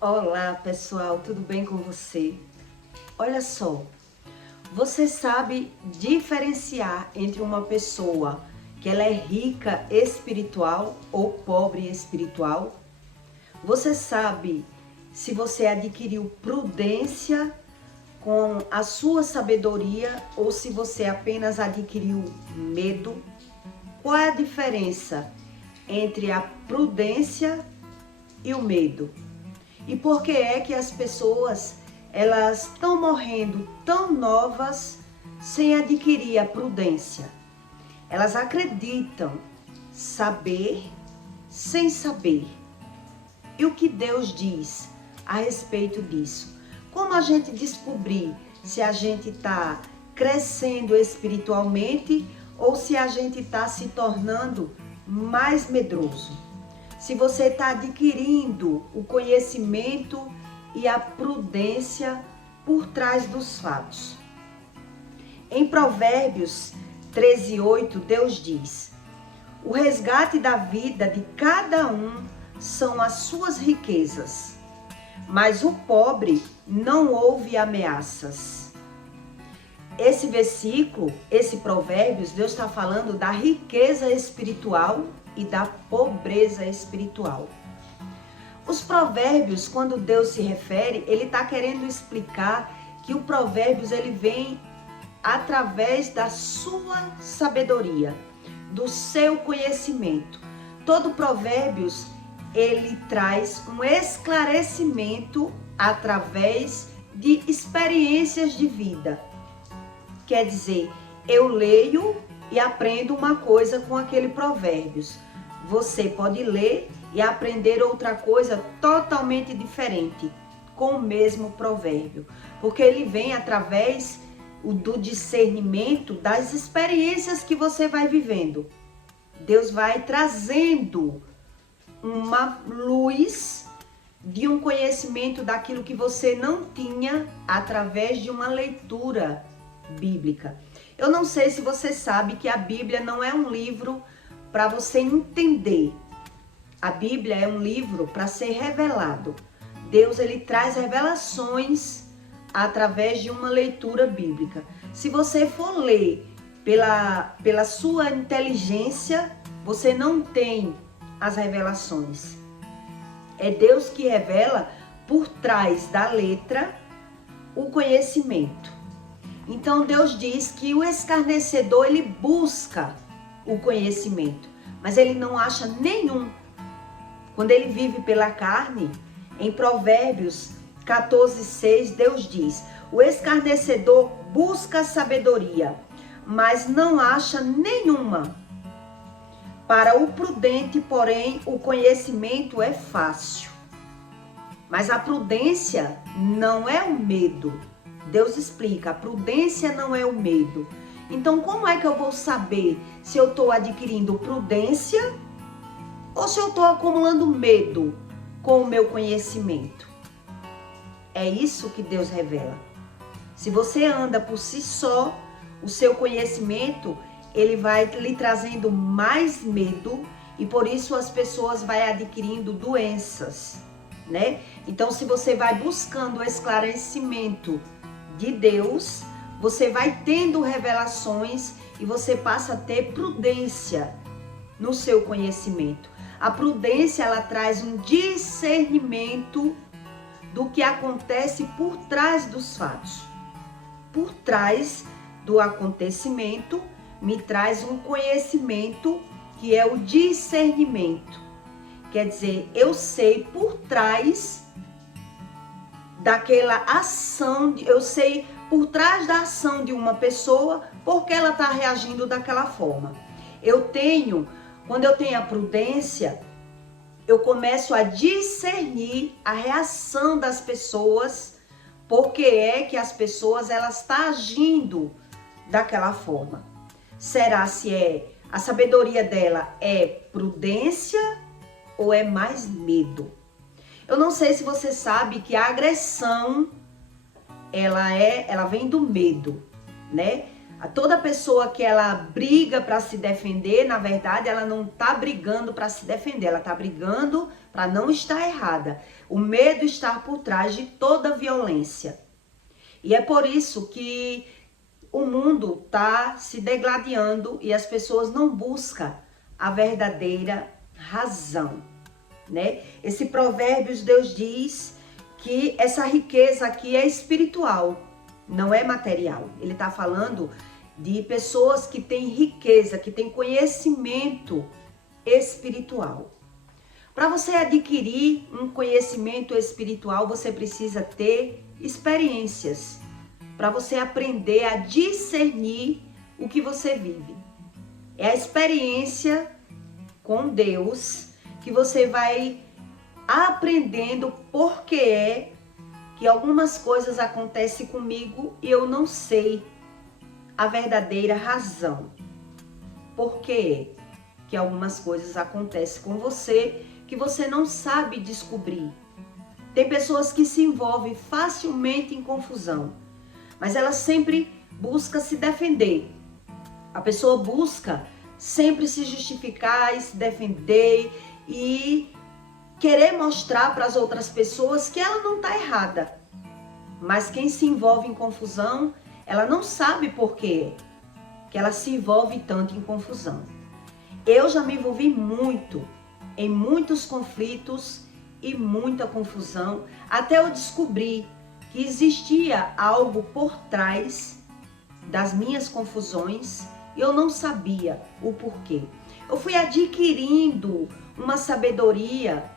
Olá pessoal, tudo bem com você? Olha só, você sabe diferenciar entre uma pessoa que ela é rica espiritual ou pobre espiritual? Você sabe se você adquiriu prudência com a sua sabedoria ou se você apenas adquiriu medo? Qual é a diferença entre a prudência e o medo? E por que é que as pessoas elas estão morrendo tão novas sem adquirir a prudência? Elas acreditam saber sem saber. E o que Deus diz a respeito disso? Como a gente descobrir se a gente está crescendo espiritualmente ou se a gente está se tornando mais medroso? Se você está adquirindo o conhecimento e a prudência por trás dos fatos. Em Provérbios 13:8, Deus diz: o resgate da vida de cada um são as suas riquezas, mas o pobre não ouve ameaças. Esse versículo, esse Provérbios, Deus está falando da riqueza espiritual e da pobreza espiritual. Os provérbios, quando Deus se refere, ele está querendo explicar que o provérbios ele vem através da sua sabedoria, do seu conhecimento. Todo provérbios ele traz um esclarecimento através de experiências de vida. Quer dizer, eu leio e aprendo uma coisa com aquele provérbios. Você pode ler e aprender outra coisa totalmente diferente com o mesmo provérbio, porque ele vem através do discernimento das experiências que você vai vivendo. Deus vai trazendo uma luz de um conhecimento daquilo que você não tinha através de uma leitura bíblica. Eu não sei se você sabe que a Bíblia não é um livro para você entender. A Bíblia é um livro para ser revelado. Deus ele traz revelações através de uma leitura bíblica. Se você for ler pela sua inteligência, você não tem as revelações. É Deus que revela por trás da letra o conhecimento. Então Deus diz que o escarnecedor ele busca o conhecimento, mas ele não acha nenhum. Quando ele vive pela carne, em Provérbios 14:6, Deus diz: o escarnecedor busca sabedoria, mas não acha nenhuma. Para o prudente, porém, o conhecimento é fácil. Mas a prudência não é o medo. Deus explica, a prudência não é o medo. Então, como é que eu vou saber se eu estou adquirindo prudência ou se eu estou acumulando medo com o meu conhecimento? É isso que Deus revela. Se você anda por si só, o seu conhecimento, ele vai lhe trazendo mais medo e por isso as pessoas vão adquirindo doenças, né? Então, se você vai buscando o esclarecimento de Deus, você vai tendo revelações e você passa a ter prudência no seu conhecimento. A prudência, ela traz um discernimento do que acontece por trás dos fatos. Por trás do acontecimento, me traz um conhecimento que é o discernimento. Quer dizer, eu sei por trás daquela ação, eu sei por trás da ação de uma pessoa, porque ela está reagindo daquela forma. Quando eu tenho a prudência, eu começo a discernir a reação das pessoas, porque é que as pessoas elas estão agindo daquela forma. Será se a sabedoria dela é prudência ou é mais medo? Eu não sei se você sabe que a agressão ela vem do medo, né? Toda pessoa que ela briga para se defender, na verdade, ela não tá brigando para se defender, ela tá brigando para não estar errada. O medo está por trás de toda violência. E é por isso que o mundo está se degladiando e as pessoas não buscam a verdadeira razão, né? Esse Provérbios, Deus diz que essa riqueza aqui é espiritual, não é material. Ele está falando de pessoas que têm riqueza, que têm conhecimento espiritual. Para você adquirir um conhecimento espiritual, você precisa ter experiências, para você aprender a discernir o que você vive. É a experiência com Deus que você vai aprendendo por que é que algumas coisas acontecem comigo e eu não sei a verdadeira razão. Por que é que algumas coisas acontecem com você que você não sabe descobrir? Tem pessoas que se envolvem facilmente em confusão, mas ela sempre busca se defender. A pessoa busca sempre se justificar e se defender e querer mostrar para as outras pessoas que ela não está errada. Mas quem se envolve em confusão, ela não sabe por quê que ela se envolve tanto em confusão. Eu já me envolvi muito em muitos conflitos e muita confusão, até eu descobrir que existia algo por trás das minhas confusões e eu não sabia o porquê. Eu fui adquirindo uma sabedoria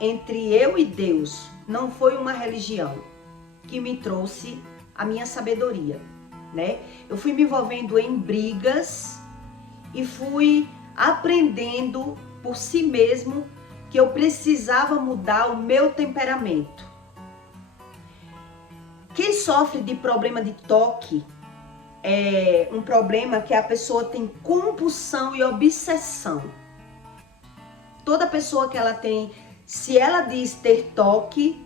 entre eu e Deus. Não foi uma religião que me trouxe a minha sabedoria, né? Eu fui me envolvendo em brigas e fui aprendendo por si mesmo que eu precisava mudar o meu temperamento. Quem sofre de problema de toque é um problema que a pessoa tem compulsão e obsessão. Toda pessoa que ela tem, se ela diz ter toque,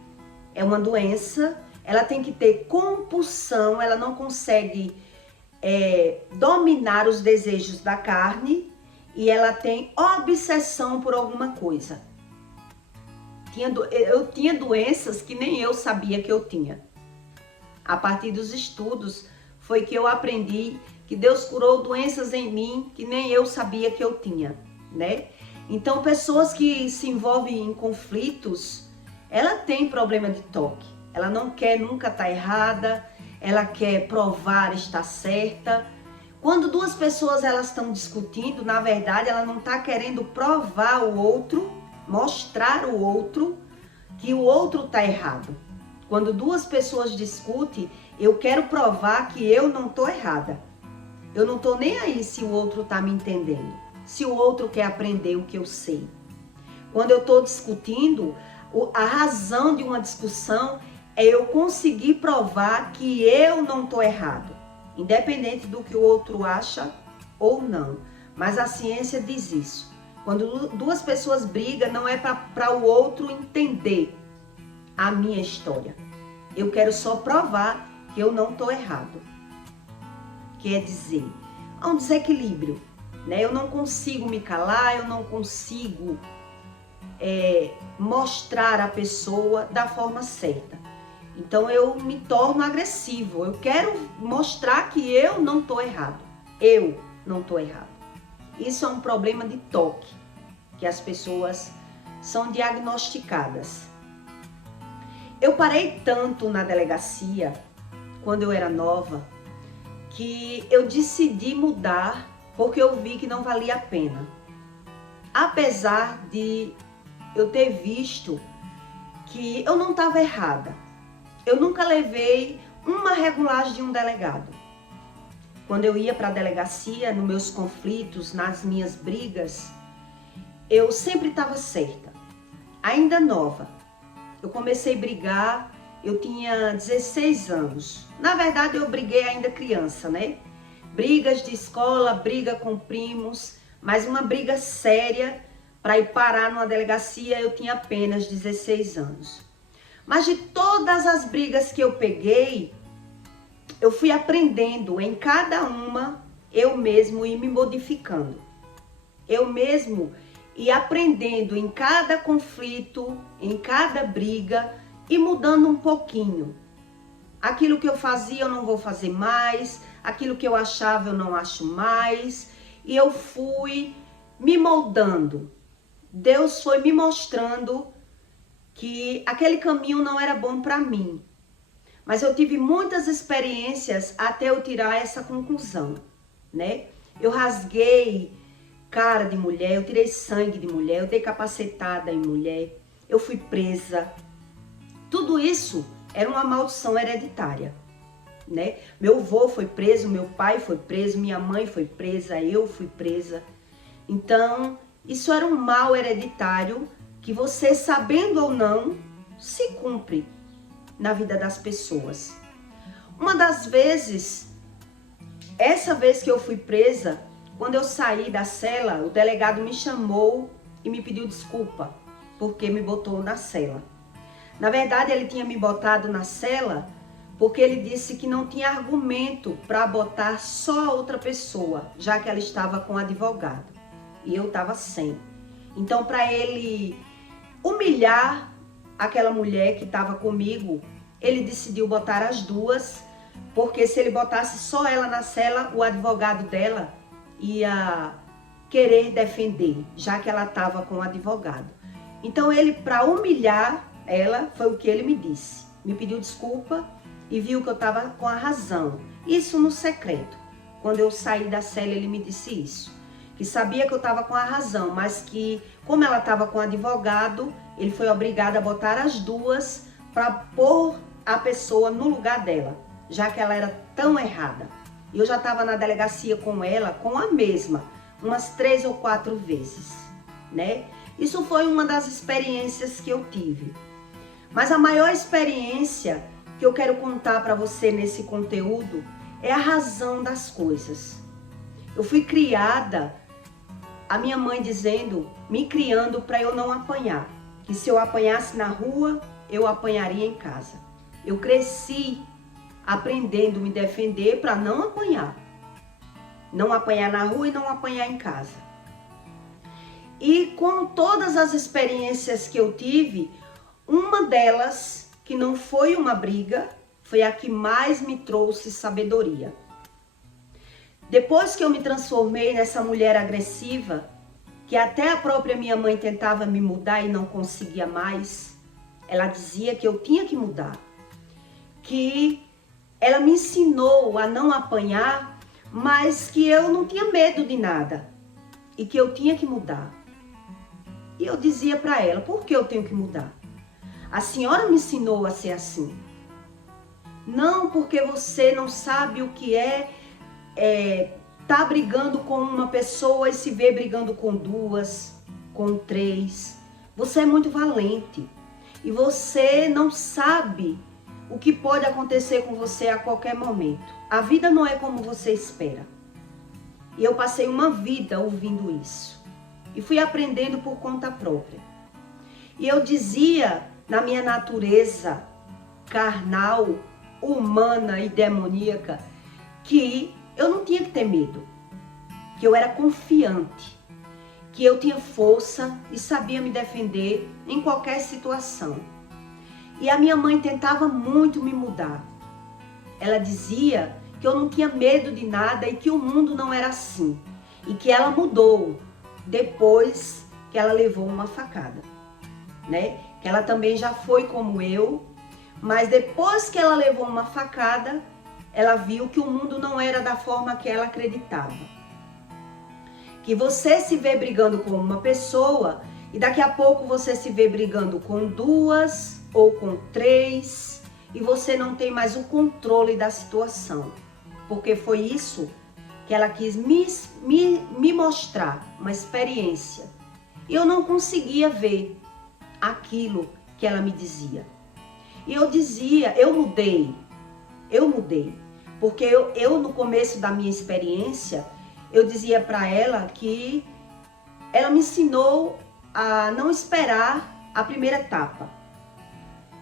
é uma doença, ela tem que ter compulsão, ela não consegue dominar os desejos da carne e ela tem obsessão por alguma coisa. Eu tinha doenças que nem eu sabia que eu tinha. A partir dos estudos foi que eu aprendi que Deus curou doenças em mim que nem eu sabia que eu tinha, né? Então, pessoas que se envolvem em conflitos, ela tem problema de toque. Ela não quer nunca estar errada, ela quer provar estar certa. Quando duas pessoas elas estão discutindo, na verdade, ela não está querendo provar o outro, mostrar o outro que o outro está errado. Quando duas pessoas discutem, eu quero provar que eu não estou errada. Eu não estou nem aí se o outro está me entendendo, se o outro quer aprender o que eu sei. Quando eu estou discutindo, a razão de uma discussão é eu conseguir provar que eu não estou errado, independente do que o outro acha ou não. Mas a ciência diz isso. Quando duas pessoas brigam, não é para o outro entender a minha história. Eu quero só provar que eu não estou errado. Quer dizer, há um desequilíbrio, né? Eu não consigo me calar, eu não consigo mostrar a pessoa da forma certa. Então eu me torno agressivo. Eu quero mostrar que eu não estou errado. Eu não estou errado. Isso é um problema de toque, que as pessoas são diagnosticadas. Eu parei tanto na delegacia, quando eu era nova, que eu decidi mudar porque eu vi que não valia a pena. Apesar de eu ter visto que eu não estava errada. Eu nunca levei uma regulagem de um delegado. Quando eu ia para a delegacia, nos meus conflitos, nas minhas brigas, eu sempre estava certa. Ainda nova. Eu comecei a brigar, eu tinha 16 anos. Na verdade, eu briguei ainda criança, né? Brigas de escola, briga com primos, mas uma briga séria para ir parar numa delegacia, eu tinha apenas 16 anos. Mas de todas as brigas que eu peguei, eu fui aprendendo em cada uma, eu mesmo ir me modificando. Eu mesmo e aprendendo em cada conflito, em cada briga e mudando um pouquinho. Aquilo que eu fazia eu não vou fazer mais, aquilo que eu achava eu não acho mais, e eu fui me moldando. Deus foi me mostrando que aquele caminho não era bom para mim. Mas eu tive muitas experiências até eu tirar essa conclusão, né? Eu rasguei cara de mulher, eu tirei sangue de mulher, eu dei capacetada em mulher, eu fui presa. Tudo isso era uma maldição hereditária, né? Meu avô foi preso, meu pai foi preso, minha mãe foi presa, eu fui presa. Então, isso era um mal hereditário que você, sabendo ou não, se cumpre na vida das pessoas. Uma das vezes, essa vez que eu fui presa, quando eu saí da cela, o delegado me chamou e me pediu desculpa, porque me botou na cela. Na verdade, ele tinha me botado na cela porque ele disse que não tinha argumento para botar só a outra pessoa, já que ela estava com advogado e eu estava sem. Então, para ele humilhar aquela mulher que estava comigo, ele decidiu botar as duas, porque se ele botasse só ela na cela, o advogado dela ia querer defender, já que ela estava com o advogado. Então ele, para humilhar ela, foi o que ele me disse. Me pediu desculpa e viu que eu estava com a razão. Isso no secreto. Quando eu saí da cela, ele me disse isso. Que sabia que eu estava com a razão, mas que, como ela estava com o advogado, ele foi obrigado a botar as duas para pôr a pessoa no lugar dela, já que ela era tão errada. E eu já estava na delegacia com ela, com a mesma, umas 3 ou 4 vezes, né? Isso foi uma das experiências que eu tive. Mas a maior experiência que eu quero contar para você nesse conteúdo é a razão das coisas. Eu fui criada, a minha mãe dizendo, me criando para eu não apanhar. Que se eu apanhasse na rua, eu apanharia em casa. Eu cresci aprendendo a me defender para não apanhar. Não apanhar na rua e não apanhar em casa. E com todas as experiências que eu tive, uma delas, que não foi uma briga, foi a que mais me trouxe sabedoria. Depois que eu me transformei nessa mulher agressiva, que até a própria minha mãe tentava me mudar e não conseguia mais, ela dizia que eu tinha que mudar. Que ela me ensinou a não apanhar, mas que eu não tinha medo de nada e que eu tinha que mudar. E eu dizia para ela, por que eu tenho que mudar? A senhora me ensinou a ser assim. Não porque você não sabe o que tá brigando com uma pessoa e se vê brigando com 2, com 3. Você é muito valente e você não sabe o que pode acontecer com você a qualquer momento. A vida não é como você espera. E eu passei uma vida ouvindo isso. E fui aprendendo por conta própria. E eu dizia, na minha natureza carnal, humana e demoníaca, que eu não tinha que ter medo. Que eu era confiante. Que eu tinha força e sabia me defender em qualquer situação. E a minha mãe tentava muito me mudar. Ela dizia que eu não tinha medo de nada e que o mundo não era assim. E que ela mudou depois que ela levou uma facada, né? Que ela também já foi como eu, mas depois que ela levou uma facada, ela viu que o mundo não era da forma que ela acreditava. Que você se vê brigando com uma pessoa e daqui a pouco você se vê brigando com 2 ou com 3 e você não tem mais o controle da situação. Porque foi isso que ela quis me mostrar, uma experiência. E eu não conseguia ver aquilo que ela me dizia. E eu dizia, eu mudei. Porque eu no começo da minha experiência, eu dizia para ela que ela me ensinou a não esperar a primeira etapa.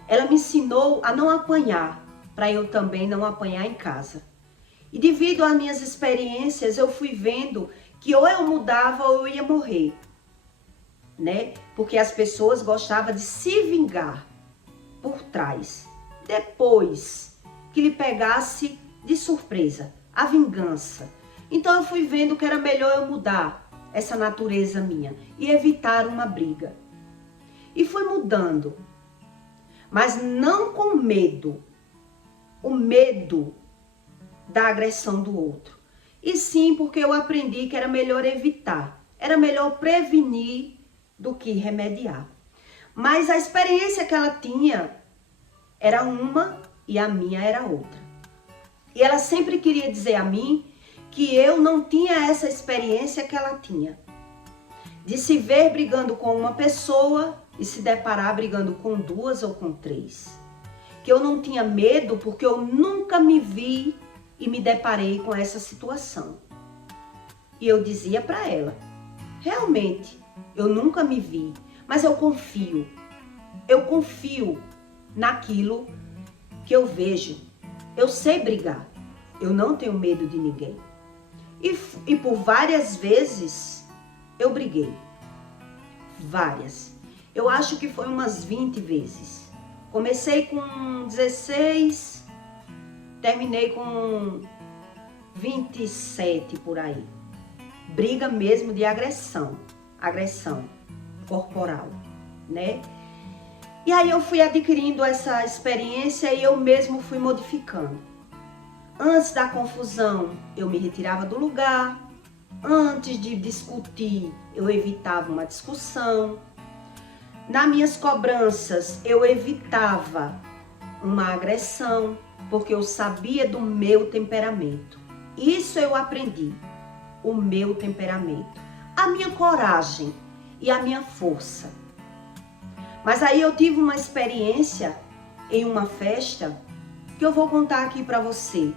Ela me ensinou a não apanhar, para eu também não apanhar em casa. E devido às minhas experiências, eu fui vendo que ou eu mudava ou eu ia morrer. né? Porque as pessoas gostavam de se vingar por trás, depois que lhe pegasse de surpresa, a vingança. Então eu fui vendo que era melhor eu mudar essa natureza minha e evitar uma briga. E fui mudando, mas não com medo, o medo da agressão do outro. E sim porque eu aprendi que era melhor evitar, era melhor prevenir do que remediar. Mas a experiência que ela tinha era uma e a minha era outra. E ela sempre queria dizer a mim que eu não tinha essa experiência que ela tinha. De se ver brigando com uma pessoa e se deparar brigando com duas ou com três. Que eu não tinha medo porque eu nunca me vi e me deparei com essa situação. E eu dizia para ela, realmente, eu nunca me vi, mas eu confio naquilo que eu vejo. Eu sei brigar, eu não tenho medo de ninguém. E por várias vezes eu briguei, várias. Eu acho que foi umas 20 vezes. Comecei com 16, terminei com 27 por aí. Briga mesmo de agressão corporal, né? E aí eu fui adquirindo essa experiência e eu mesmo fui modificando. Antes da confusão, eu me retirava do lugar. Antes de discutir, eu evitava uma discussão. Nas minhas cobranças, eu evitava uma agressão, porque eu sabia do meu temperamento. Isso eu aprendi, o meu temperamento, a minha coragem e a minha força. Mas aí eu tive uma experiência em uma festa que eu vou contar aqui para você,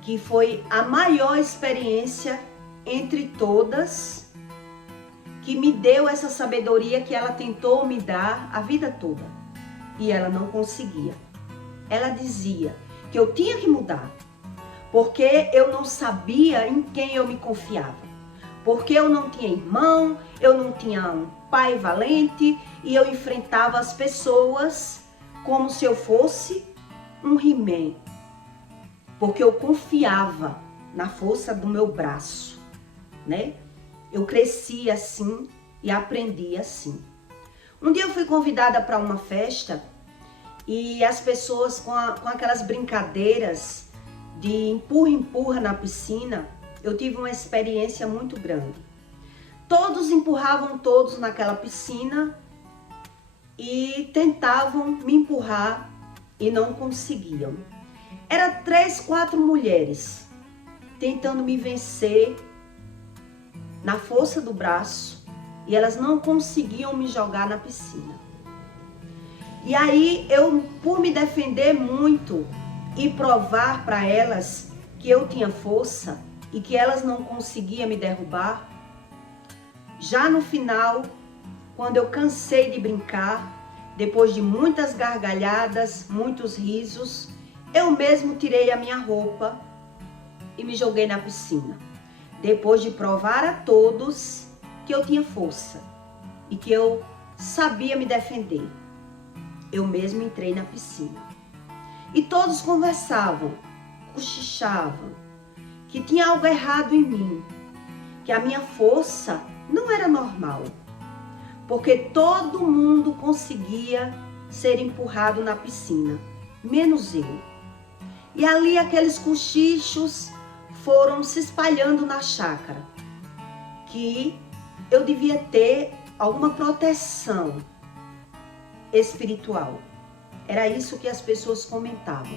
que foi a maior experiência entre todas, que me deu essa sabedoria que ela tentou me dar a vida toda e ela não conseguia. Ela dizia que eu tinha que mudar, porque eu não sabia em quem eu me confiava, porque eu não tinha irmão, eu não tinha um pai valente e eu enfrentava as pessoas como se eu fosse um He-Man, porque eu confiava na força do meu braço, né? Eu cresci assim e aprendi assim. Um dia eu fui convidada para uma festa e as pessoas com aquelas brincadeiras de empurra-empurra na piscina, eu tive uma experiência muito grande. Todos empurravam todos naquela piscina e tentavam me empurrar e não conseguiam. Eram 3, 4 mulheres tentando me vencer na força do braço e elas não conseguiam me jogar na piscina. E aí eu, por me defender muito e provar para elas que eu tinha força e que elas não conseguiam me derrubar, já no final, quando eu cansei de brincar, depois de muitas gargalhadas, muitos risos, eu mesmo tirei a minha roupa e me joguei na piscina. Depois de provar a todos que eu tinha força e que eu sabia me defender, eu mesmo entrei na piscina. E todos conversavam, cochichavam, que tinha algo errado em mim, que a minha força não era normal, porque todo mundo conseguia ser empurrado na piscina, menos eu. E ali aqueles cochichos foram se espalhando na chácara, que eu devia ter alguma proteção espiritual. Era isso que as pessoas comentavam,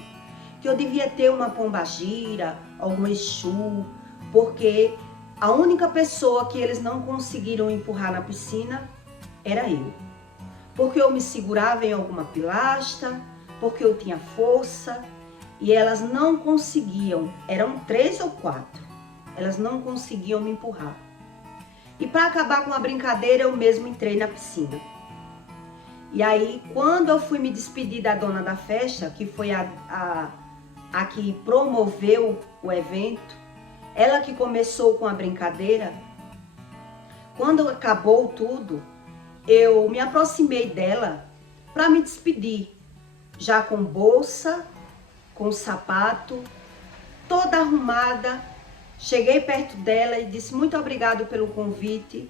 que eu devia ter uma pombagira, algum Exu, porque a única pessoa que eles não conseguiram empurrar na piscina era eu. Porque eu me segurava em alguma pilastra, porque eu tinha força, e elas não conseguiam, eram 3 ou 4, elas não conseguiam me empurrar. E para acabar com a brincadeira, eu mesmo entrei na piscina. E aí, quando eu fui me despedir da dona da festa, que foi a que promoveu o evento, ela que começou com a brincadeira, Quando acabou tudo, eu me aproximei dela para me despedir, já com bolsa, com sapato, toda arrumada. Cheguei perto dela e disse muito obrigado pelo convite.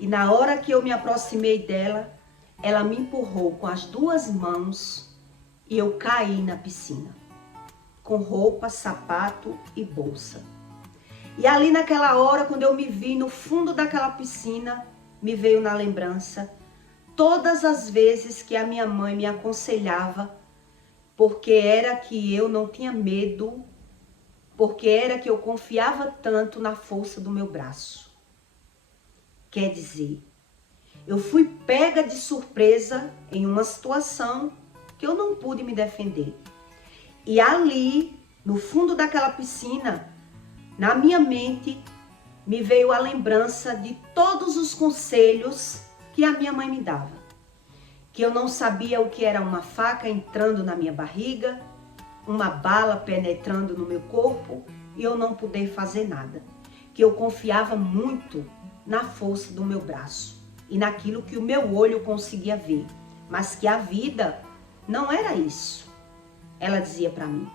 E na hora que eu me aproximei dela, ela me empurrou com as duas mãos e eu caí na piscina, com roupa, sapato e bolsa. E ali naquela hora, quando eu me vi no fundo daquela piscina, me veio na lembrança todas as vezes que a minha mãe me aconselhava, porque era que eu não tinha medo, porque era que eu confiava tanto na força do meu braço. Quer dizer, eu fui pega de surpresa em uma situação que eu não pude me defender. E ali, no fundo daquela piscina, na minha mente, me veio a lembrança de todos os conselhos que a minha mãe me dava. Que eu não sabia o que era uma faca entrando na minha barriga, uma bala penetrando no meu corpo e eu não poder fazer nada. Que eu confiava muito na força do meu braço e naquilo que o meu olho conseguia ver. Mas que a vida não era isso. Ela dizia para mim,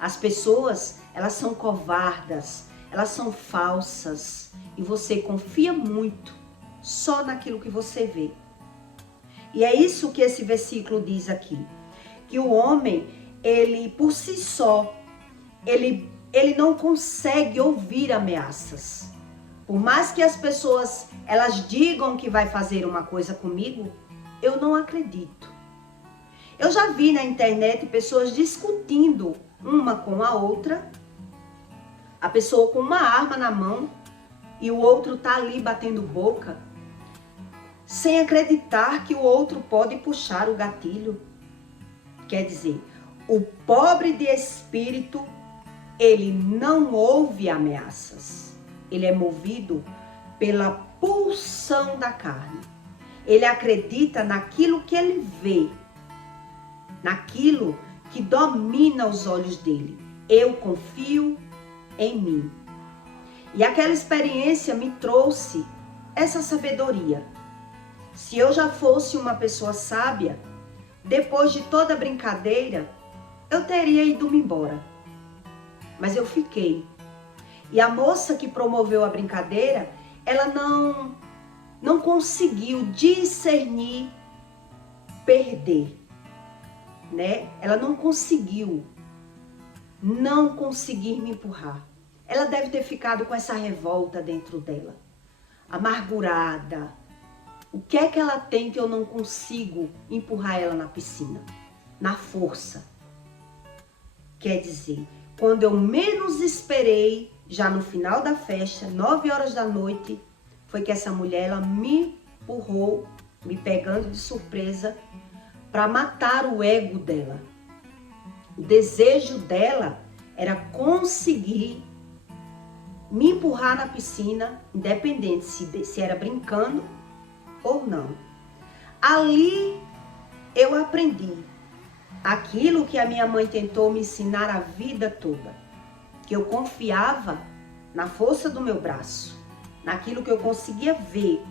as pessoas, elas são covardas, elas são falsas e você confia muito só naquilo que você vê. E é isso que esse versículo diz aqui, que o homem, ele por si só, ele não consegue ouvir ameaças. Por mais que as pessoas, elas digam que vai fazer uma coisa comigo, eu não acredito. Eu já vi na internet pessoas discutindo uma com a outra, a pessoa com uma arma na mão e o outro tá ali batendo boca, sem acreditar que o outro pode puxar o gatilho. Quer dizer, o pobre de espírito, ele não ouve ameaças. Ele é movido pela pulsão da carne. Ele acredita naquilo que ele vê, naquilo que domina os olhos dele. Eu confio em mim. E aquela experiência me trouxe essa sabedoria. Se eu já fosse uma pessoa sábia, depois de toda a brincadeira, eu teria ido me embora. Mas eu fiquei. E a moça que promoveu a brincadeira, ela não conseguiu discernir perder, né? Ela não conseguir me empurrar. Ela deve ter ficado com essa revolta dentro dela, amargurada. O que é que ela tem que eu não consigo empurrar ela na piscina? Na força. Quer dizer, quando eu menos esperei, já no final da festa, 9 horas da noite, foi que essa mulher, ela me empurrou, me pegando de surpresa, para matar o ego dela. O desejo dela era conseguir me empurrar na piscina, independente se era brincando ou não. Ali eu aprendi aquilo que a minha mãe tentou me ensinar a vida toda, que eu confiava na força do meu braço, naquilo que eu conseguia ver,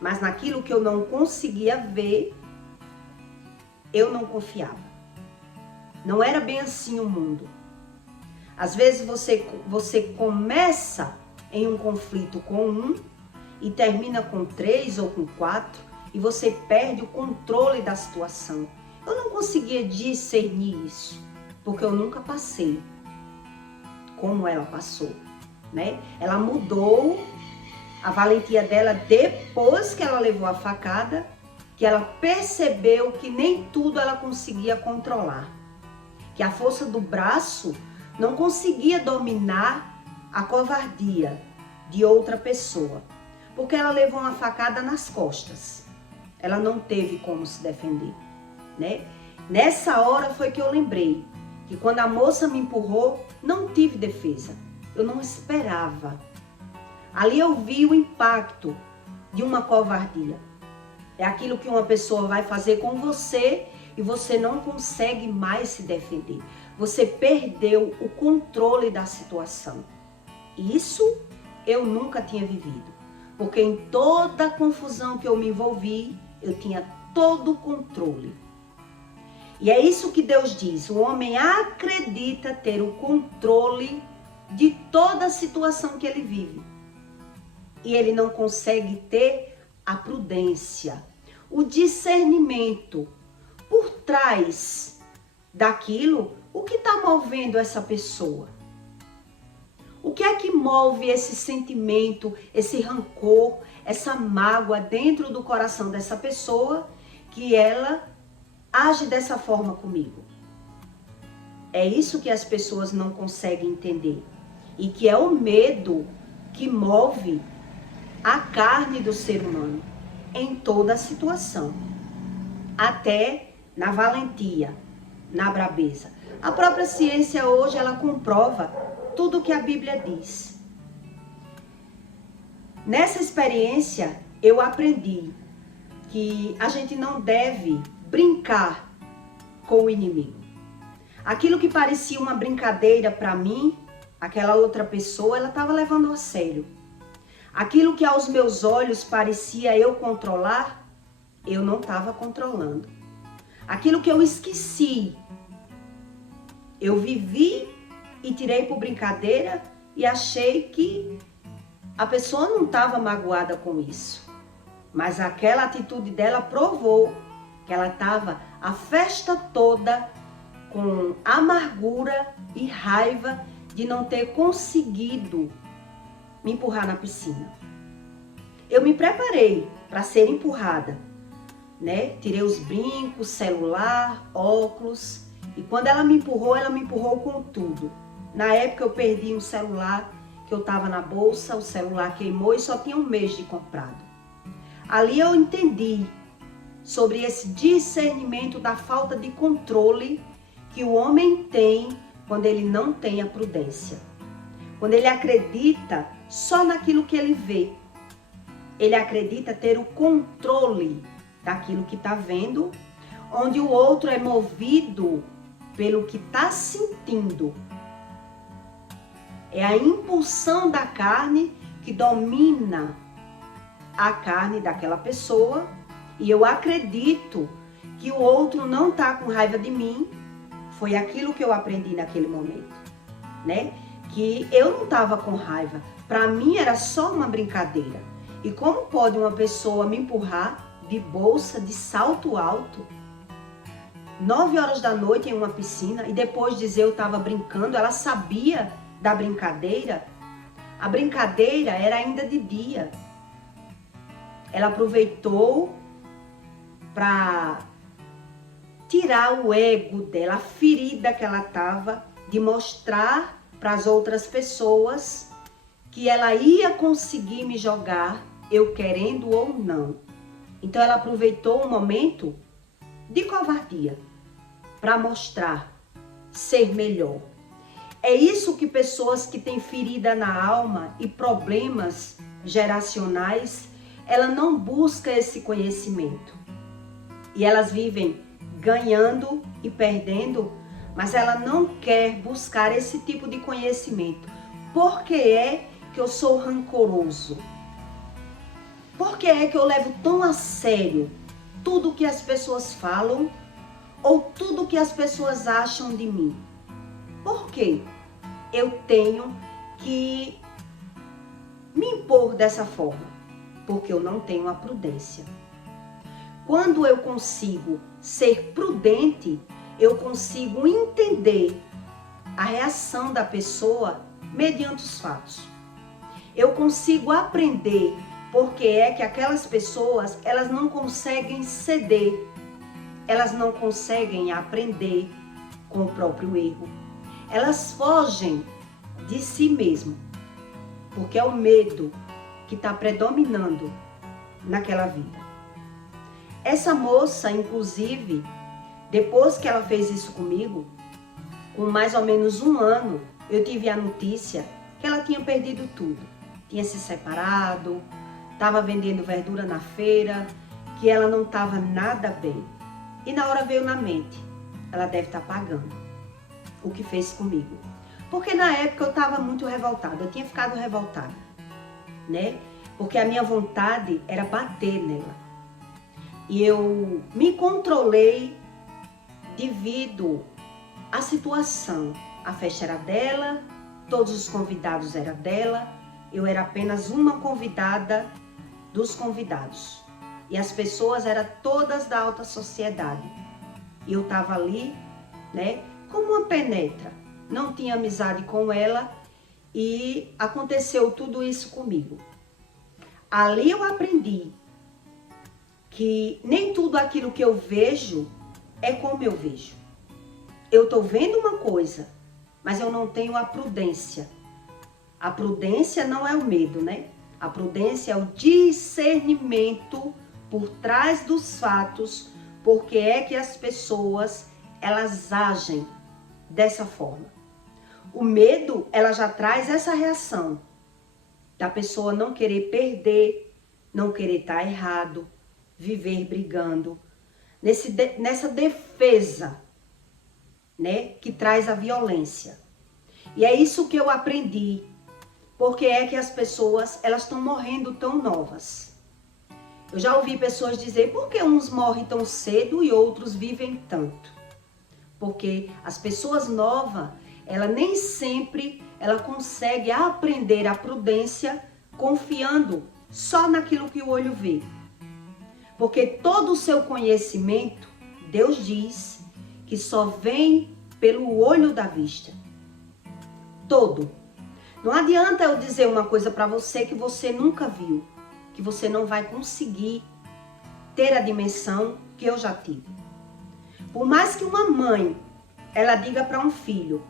mas naquilo que eu não conseguia ver, eu não confiava. Não era bem assim o mundo. Às vezes você começa em um conflito com um e termina com 3 ou com 4 e você perde o controle da situação. Eu não conseguia discernir isso, porque eu nunca passei como ela passou, né? Ela mudou a valentia dela depois que ela levou a facada, que ela percebeu que nem tudo ela conseguia controlar, que a força do braço não conseguia dominar a covardia de outra pessoa, porque ela levou uma facada nas costas. Ela não teve como se defender, né? Nessa hora foi que eu lembrei que quando a moça me empurrou, não tive defesa. Eu não esperava. Ali eu vi o impacto de uma covardia. É aquilo que uma pessoa vai fazer com você e você não consegue mais se defender. Você perdeu o controle da situação. Isso eu nunca tinha vivido. Porque em toda a confusão que eu me envolvi, eu tinha todo o controle. E é isso que Deus diz, o homem acredita ter o controle de toda a situação que ele vive. E ele não consegue ter a prudência, o discernimento por trás daquilo, o que está movendo essa pessoa. O que é que move esse sentimento, esse rancor, essa mágoa dentro do coração dessa pessoa que ela age dessa forma comigo? É isso que as pessoas não conseguem entender. E que é o medo que move a carne do ser humano em toda a situação. Até na valentia, na brabeza. A própria ciência hoje, ela comprova tudo o que a Bíblia diz. Nessa experiência, eu aprendi que a gente não deve brincar com o inimigo. Aquilo que parecia uma brincadeira para mim, aquela outra pessoa, ela estava levando a sério. Aquilo que aos meus olhos parecia eu controlar, eu não estava controlando. Aquilo que eu esqueci, eu vivi e tirei por brincadeira e achei que a pessoa não estava magoada com isso. Mas aquela atitude dela provou que ela estava a festa toda com amargura e raiva de não ter conseguido me empurrar na piscina. Eu me preparei para ser empurrada, né? Tirei os brincos, celular, óculos, e quando ela me empurrou com tudo. Na época eu perdi um celular que eu estava na bolsa, o celular queimou e só tinha um mês de comprado. Ali eu entendi sobre esse discernimento da falta de controle que o homem tem quando ele não tem a prudência. Quando ele acredita só naquilo que ele vê. Ele acredita ter o controle daquilo que está vendo, onde o outro é movido pelo que está sentindo. É a impulsão da carne que domina a carne daquela pessoa e eu acredito que o outro não está com raiva de mim. Foi aquilo que eu aprendi naquele momento, né? Que eu não estava com raiva. Para mim era só uma brincadeira. E como pode uma pessoa me empurrar de bolsa, de salto alto, 9 horas da noite em uma piscina e depois dizer eu estava brincando? Ela sabia da brincadeira. A brincadeira era ainda de dia. Ela aproveitou para tirar o ego dela, a ferida que ela estava, de mostrar para as outras pessoas que ela ia conseguir me jogar, eu querendo ou não. Então ela aproveitou um momento de covardia para mostrar ser melhor. É isso que pessoas que têm ferida na alma e problemas geracionais, ela não busca esse conhecimento. E elas vivem ganhando e perdendo, mas ela não quer buscar esse tipo de conhecimento. Por que é que eu sou rancoroso? Por que é que eu levo tão a sério tudo que as pessoas falam ou tudo que as pessoas acham de mim? Por que eu tenho que me impor dessa forma? Porque eu não tenho a prudência. Quando eu consigo ser prudente, eu consigo entender a reação da pessoa mediante os fatos. Eu consigo aprender porque é que aquelas pessoas, elas não conseguem ceder, elas não conseguem aprender com o próprio erro. Elas fogem de si mesmo, porque é o medo que está predominando naquela vida. Essa moça, inclusive, depois que ela fez isso comigo, com mais ou menos 1 ano, eu tive a notícia que ela tinha perdido tudo. Tinha se separado, estava vendendo verdura na feira, que ela não estava nada bem. E na hora veio na mente, ela deve estar pagando o que fez comigo. Porque na época eu estava muito revoltada, eu tinha ficado revoltada, né? porque a minha vontade era bater nela. E eu me controlei devido à situação. A festa era dela, todos os convidados eram dela, eu era apenas uma convidada dos convidados. E as pessoas eram todas da alta sociedade. E eu estava ali, né, como uma penetra. Não tinha amizade com ela e aconteceu tudo isso comigo. Ali eu aprendi que nem tudo aquilo que eu vejo é como eu vejo. Eu estou vendo uma coisa, mas eu não tenho a prudência. A prudência não é o medo, né? A prudência é o discernimento por trás dos fatos, porque é que as pessoas, elas agem dessa forma. O medo, ela já traz essa reação da pessoa não querer perder, não querer estar errado, viver brigando, nessa defesa, né, que traz a violência. E é isso que eu aprendi, porque é que as pessoas, elas estão morrendo tão novas. Eu já ouvi pessoas dizer, por que uns morrem tão cedo e outros vivem tanto? Porque as pessoas novas, ela nem sempre ela consegue aprender a prudência confiando só naquilo que o olho vê. Porque todo o seu conhecimento, Deus diz que só vem pelo olho da vista. Todo. Não adianta eu dizer uma coisa para você que você nunca viu, que você não vai conseguir ter a dimensão que eu já tive. Por mais que uma mãe, ela diga para um filho,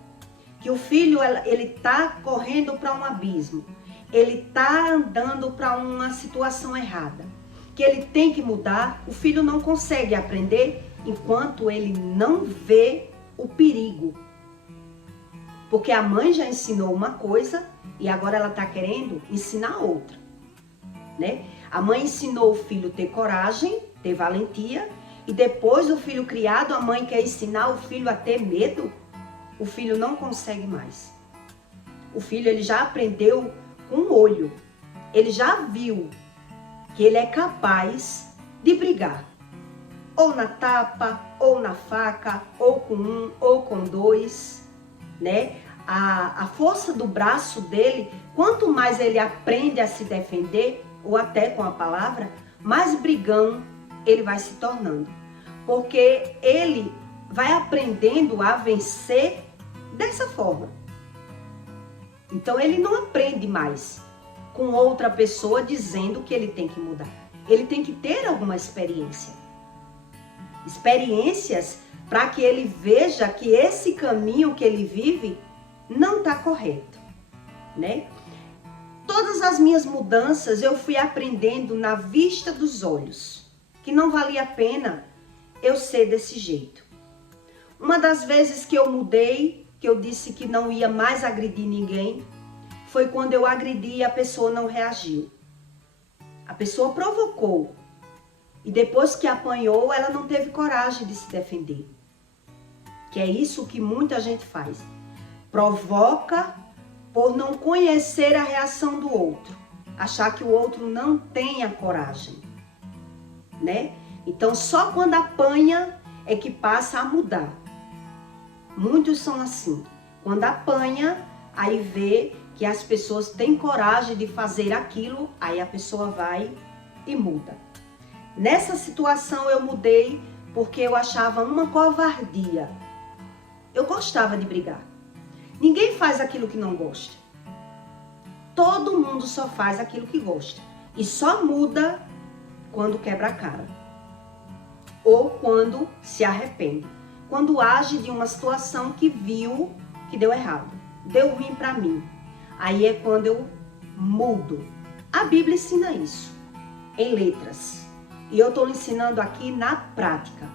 que o filho, ele tá correndo para um abismo, ele tá andando para uma situação errada, que ele tem que mudar, o filho não consegue aprender enquanto ele não vê o perigo. Porque a mãe já ensinou uma coisa e agora ela tá querendo ensinar outra, né? A mãe ensinou o filho a ter coragem, ter valentia, e depois do filho criado, a mãe quer ensinar o filho a ter medo. O filho não consegue mais. O filho, ele já aprendeu com o olho. Ele já viu que ele é capaz de brigar. Ou na tapa, ou na faca, ou com um, ou com dois, né? A força do braço dele, quanto mais ele aprende a se defender, ou até com a palavra, mais brigão ele vai se tornando. Porque ele vai aprendendo a vencer dessa forma. Então ele não aprende mais com outra pessoa dizendo que ele tem que mudar. Ele tem que ter alguma experiência. Experiências para que ele veja que esse caminho que ele vive não está correto, né? Todas as minhas mudanças eu fui aprendendo na vista dos olhos, que não valia a pena eu ser desse jeito. Uma das vezes que eu mudei, que eu disse que não ia mais agredir ninguém, foi quando eu agredi e a pessoa não reagiu. A pessoa provocou e depois que apanhou, ela não teve coragem de se defender. Que é isso que muita gente faz. Provoca por não conhecer a reação do outro, achar que o outro não tem a coragem, né? Então só quando apanha é que passa a mudar. Muitos são assim. Quando apanha, aí vê que as pessoas têm coragem de fazer aquilo, aí a pessoa vai e muda. Nessa situação eu mudei porque eu achava uma covardia. Eu gostava de brigar. Ninguém faz aquilo que não gosta. Todo mundo só faz aquilo que gosta. E só muda quando quebra a cara. Ou quando se arrepende. Quando age de uma situação que viu que deu errado. Deu ruim para mim. Aí é quando eu mudo. A Bíblia ensina isso. Em letras. E eu estou ensinando aqui na prática.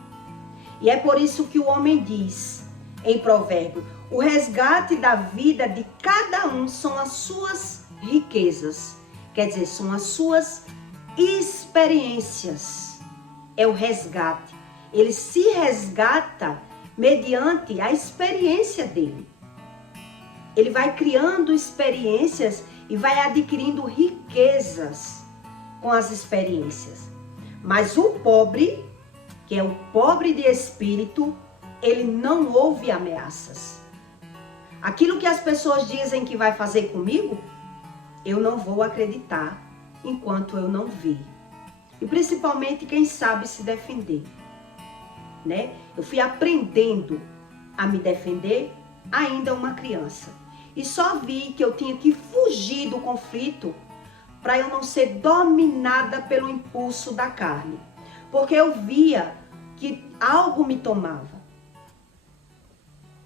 E é por isso que o homem diz em Provérbio: o resgate da vida de cada um são as suas riquezas. Quer dizer, são as suas experiências. É o resgate. Ele se resgata mediante a experiência dele. Ele vai criando experiências e vai adquirindo riquezas. com as experiências. Mas o pobre, que é o pobre de espírito, ele não ouve ameaças. Aquilo que as pessoas dizem que vai fazer comigo, eu não vou acreditar enquanto eu não ver. E principalmente quem sabe se defender, né? Eu fui aprendendo a me defender ainda uma criança. E só vi que eu tinha que fugir do conflito para eu não ser dominada pelo impulso da carne. Porque eu via que algo me tomava.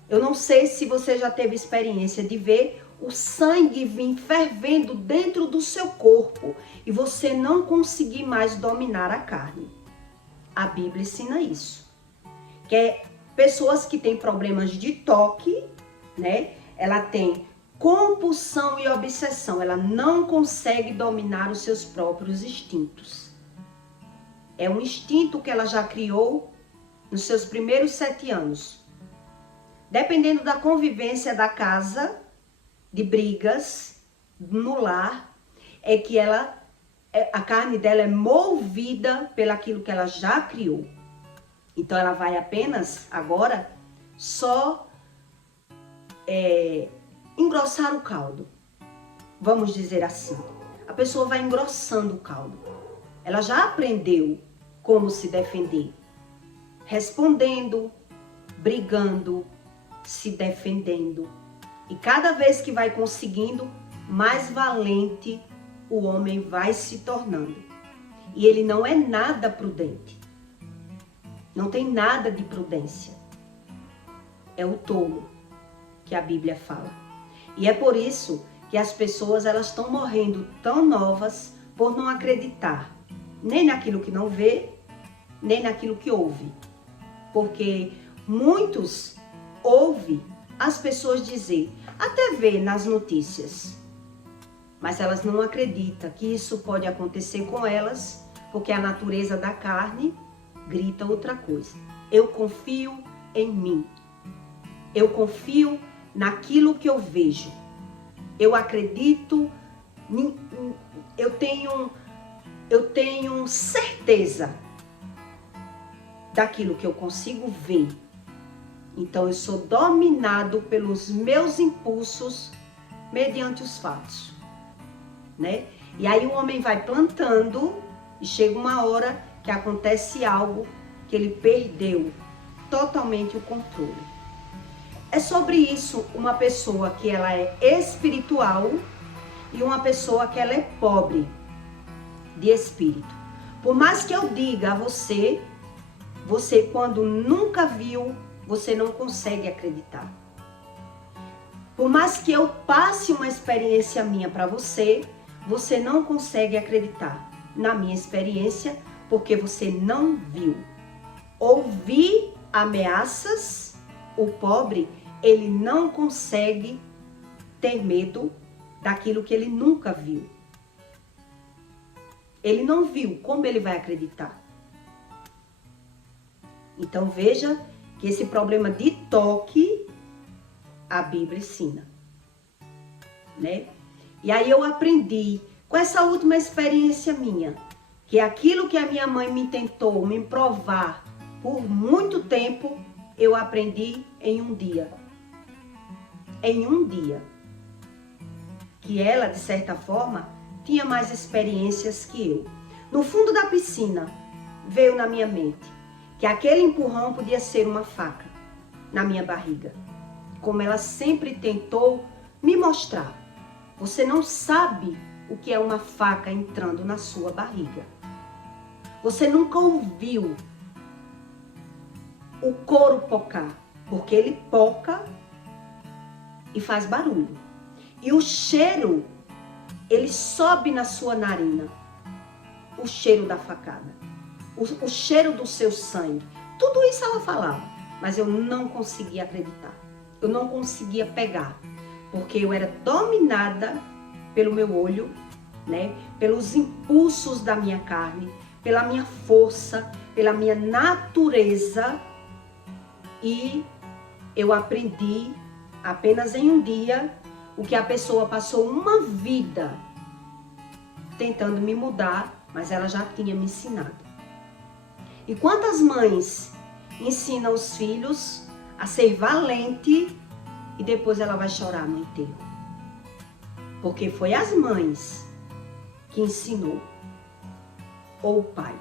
Eu não sei se você já teve experiência de ver o sangue vir fervendo dentro do seu corpo e você não conseguir mais dominar a carne. A Bíblia ensina isso. Que é pessoas que têm problemas de toque, né? Ela tem compulsão e obsessão. Ela não consegue dominar os seus próprios instintos. É um instinto que ela já criou nos seus primeiros 7 anos. Dependendo da convivência da casa, de brigas, no lar, é que a carne dela é movida pelaquilo que ela já criou. Então ela vai apenas agora só engrossar o caldo. Vamos dizer assim. A pessoa vai engrossando o caldo. Ela já aprendeu como se defender. Respondendo, brigando, se defendendo. E cada vez que vai conseguindo, mais valente o homem vai se tornando. E ele não é nada prudente. Não tem nada de prudência. É o tolo que a Bíblia fala. E é por isso que as pessoas elas estão morrendo tão novas por não acreditar nem naquilo que não vê, nem naquilo que ouve. Porque muitos ouvem as pessoas dizer, até vê nas notícias, mas elas não acreditam que isso pode acontecer com elas, porque a natureza da carne grita outra coisa. Eu confio em mim. Eu confio naquilo que eu vejo. Eu acredito, eu tenho certeza daquilo que eu consigo ver. Então eu sou dominado pelos meus impulsos mediante os fatos, né? E aí o homem vai plantando e chega uma hora que acontece algo que ele perdeu totalmente o controle. É sobre isso uma pessoa que ela é espiritual e uma pessoa que ela é pobre de espírito. Por mais que eu diga a você quando nunca viu, você não consegue acreditar. Por mais que eu passe uma experiência minha para você, você não consegue acreditar na minha experiência porque você não viu. Ouvir ameaças, o pobre, ele não consegue ter medo daquilo que ele nunca viu. Ele não viu, como ele vai acreditar? Então veja que esse problema de toque, a Bíblia ensina, né? E aí eu aprendi com essa última experiência minha, que aquilo que a minha mãe me tentou me provar por muito tempo, eu aprendi em um dia. Em um dia. Que ela, de certa forma, tinha mais experiências que eu. No fundo da piscina, veio na minha mente que aquele empurrão podia ser uma faca na minha barriga. Como ela sempre tentou me mostrar. Você não sabe o que é uma faca entrando na sua barriga. Você nunca ouviu o couro pocar, porque ele poca e faz barulho. E o cheiro, ele sobe na sua narina. O cheiro da facada. O cheiro do seu sangue. Tudo isso ela falava, mas eu não conseguia acreditar. Eu não conseguia pegar, porque eu era dominada pelo meu olho, né? Pelos impulsos da minha carne, pela minha força, pela minha natureza. E eu aprendi apenas em um dia o que a pessoa passou uma vida tentando me mudar mas ela já tinha me ensinado. E quantas mães ensinam os filhos a ser valente e depois ela vai chorar no enterro? Porque foi as mães que ensinou, ou o pai,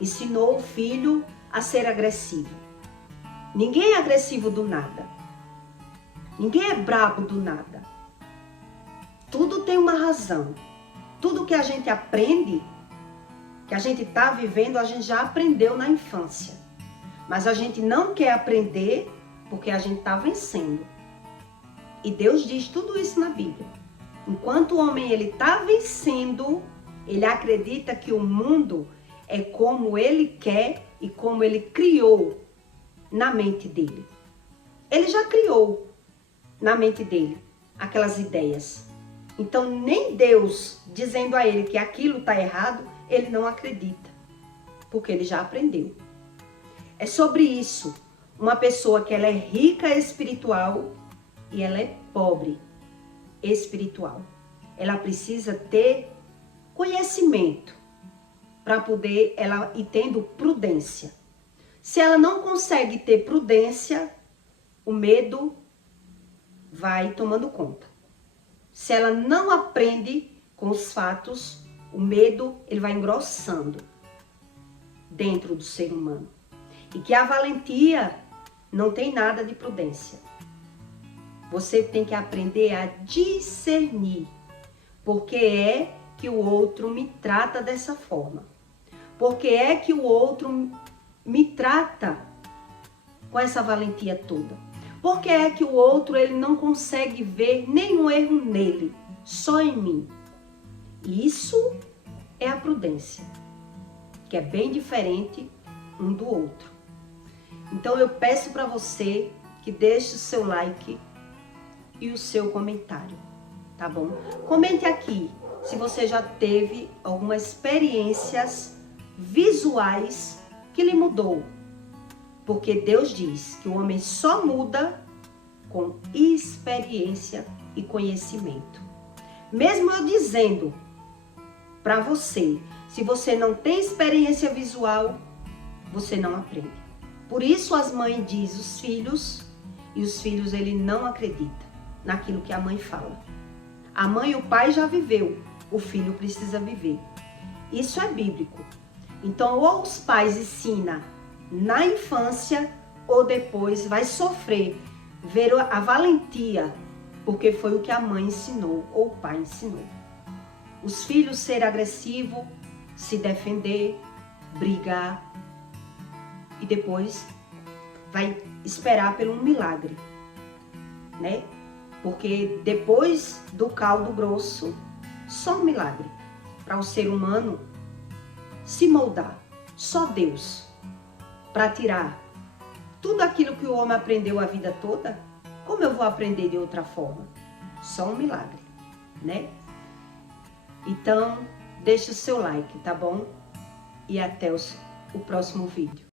ensinou o filho a ser agressivo. Ninguém é agressivo do nada. Ninguém é brabo do nada. Tudo tem uma razão. Tudo que a gente aprende, que a gente está vivendo, a gente já aprendeu na infância. Mas a gente não quer aprender porque a gente está vencendo. E Deus diz tudo isso na Bíblia. Enquanto o homem está vencendo, ele acredita que o mundo é como ele quer e como ele criou na mente dele. Ele já criou na mente dele aquelas ideias. Então, nem Deus dizendo a ele que aquilo está errado, ele não acredita, porque ele já aprendeu. É sobre isso. Uma pessoa que ela é rica espiritual e ela é pobre espiritual. Ela precisa ter conhecimento para poder ela ir tendo prudência. Se ela não consegue ter prudência, o medo vai tomando conta. Se ela não aprende com os fatos, o medo ele vai engrossando dentro do ser humano. E que a valentia não tem nada de prudência. Você tem que aprender a discernir. Porque é que o outro me trata dessa forma? Porque é que o outro me trata com essa valentia toda? Porque é que o outro ele não consegue ver nenhum erro nele, só em mim? E isso é a prudência, que é bem diferente um do outro. Então eu peço para você que deixe o seu like e o seu comentário, tá bom? Comente aqui se você já teve algumas experiências visuais que lhe mudou. Porque Deus diz que o homem só muda com experiência e conhecimento. Mesmo eu dizendo para você, se você não tem experiência visual, você não aprende. Por isso as mães dizem os filhos, e os filhos ele não acredita naquilo que a mãe fala. A mãe e o pai já viveu, o filho precisa viver. Isso é bíblico. Então, ou os pais ensinam na infância, ou depois vai sofrer, ver a valentia, porque foi o que a mãe ensinou, ou o pai ensinou. Os filhos ser agressivo, se defender, brigar, e depois vai esperar pelo um milagre, né? Porque depois do caldo grosso, só um milagre para o ser humano se moldar. Só Deus para tirar tudo aquilo que o homem aprendeu a vida toda. Como eu vou aprender de outra forma? Só um milagre, né? Então, deixa o seu like, tá bom? E até o próximo vídeo.